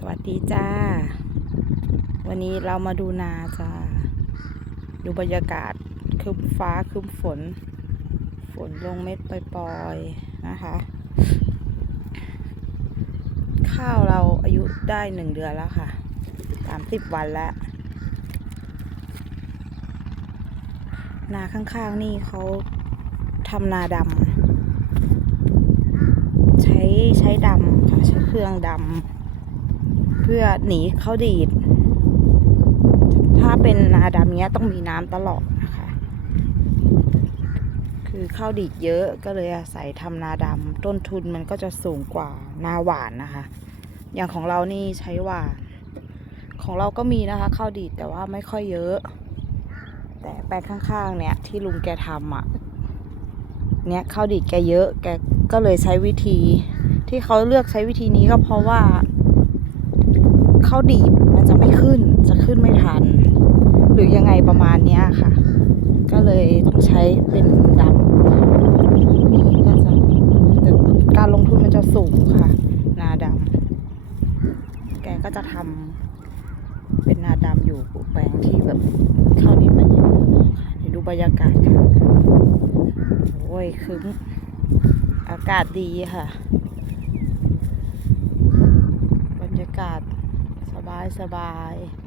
สวัสดีจ้า วันนี้เรามาดูนาจ้า ดูบรรยากาศครึ้มฟ้าครึ้มฝน ฝนลงเม็ดปล่อยๆนะคะ ข้าวเราอายุได้หนึ่งเดือนแล้วค่ะสามสิบวันแล้ว นาข้างๆนี่เขาทำนาดำใช้ใช้ดำค่ะ ใช้เครื่องดำ พื่อหนีเข้าดีด ถ้าเป็นนาดำเนี้ยต้องมีน้ำตลอดนะคะ คือข้าวดีดเยอะก็เลยอาศัยทำนาดำต้นทุนมันก็จะสูงกว่านาหวานนะคะ อย่างของเรานี่ใช้หวาน ของเราก็มีนะคะข้าวดีดแต่ว่าไม่ค่อยเยอะ แต่แปลงข้างๆ เนี่ยที่ลุงแกทำอะเนี่ยข้าวดีดแกเยอะแกก็เลยใช้วิธีที่เขาเลือกใช้วิธีนี้ก็เพราะว่า ข้าวดีดมันจะไม่ขึ้น จะขึ้นไม่ทัน หรือยังไงประมาณเนี้ยค่ะ ก็เลยต้องใช้เป็นดำนี่ก็จะแต่การลงทุนมันจะสูงค่ะ นาดำแกก็จะทำเป็นนาดำอยู่แปลงที่แบบข้าวดีมันเยอะค่ะดูบรรยากาศค่ะโอ้ยคึ้มอากาศดีค่ะ บรรยากาศสบายสบาย